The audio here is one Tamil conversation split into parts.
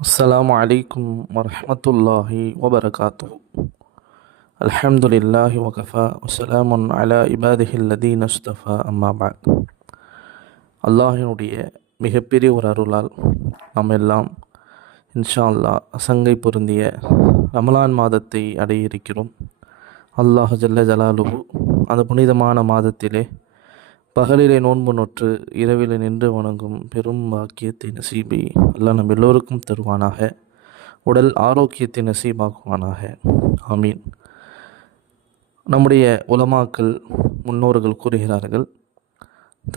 السلام عليكم ورحمة الله وبركاته الحمد لله وكفى وسلام على عباده الذين اصطفى أما بعد அல்லாஹினுடைய மிகப்பெரிய ஒரு அருளால் நாம் எல்லாம் இன்ஷா அல்லாஹ் அசங்கை பொருந்திய ரமலான் மாதத்தை அடைய இருக்கிறோம் அல்லாஹ் ஜல்ல ஜலாலுஹு அந்த புனிதமான மாதத்திலே பகலிலே நோன்பு நொற்று இரவிலே நின்று வணங்கும் பெரும் பாக்கியத்தை நசீபை அல்லாஹ் நம் எல்லோருக்கும் தருவானாக. உடல் ஆரோக்கியத்தை நசீபாக்குவானாக. ஆமீன். நம்முடைய உலமாக்கள் முன்னோர்கள் கூறுகிறார்கள்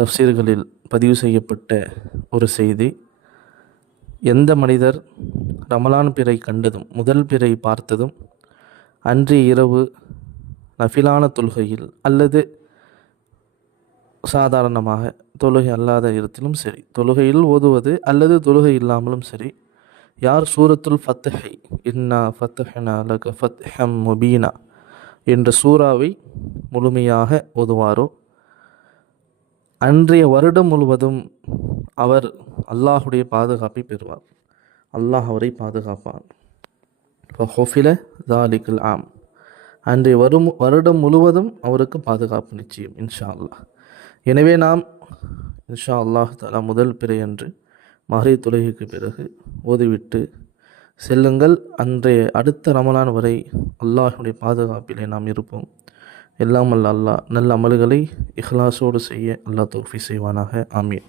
தப்சீர்களில் பதிவு செய்யப்பட்ட ஒரு செய்தி எந்த மனிதர் ரமலான் பிறை கண்டதும் முதல் பிறை பார்த்ததும் அன்றைய இரவு நஃபிலான தொழுகையில் அல்லது சாதாரணமாக தொழுகை அல்லாத இடத்திலும் சரி. தொழுகையில் ஓதுவது அல்லது தொழுகை இல்லாமலும் சரி. யார் சூரத்துல் ஃபத்தஹை இன்னா ஃபத்தஹனா லக ஃபத்ஹம் முபீனா என்ற சூறாவை முழுமையாக ஓதுவாரோ? அன்றைய வருடம் முழுவதும் அவர் அல்லாஹுடைய பாதுகாப்பை பெறுவார். அல்லாஹ் அவரை பாதுகாப்பார் ஹொஃபில தாலிகுல் ஆம் அன்றைய வரும் வருடம் முழுவதும் அவருக்கு பாதுகாப்பு நிச்சயம் இன்ஷா அல்லாஹ் எனவே நாம் இன்ஷா அல்லாஹ் தலா முதல் பிறையன்று மகரி தொழுகைக்கு பிறகு ஓதிவிட்டு செல்லுங்கள். அன்றைய அடுத்த ரமலான் வரை அல்லாஹுடைய பாதுகாப்பிலே நாம் இருப்போம். எல்லாம் அல்ல அல்லாஹ் நல்ல அமல்களை இஹ்லாஸோடு செய்ய அல்லாஹ் தோஃபி செய்வானாக. ஆமீன்.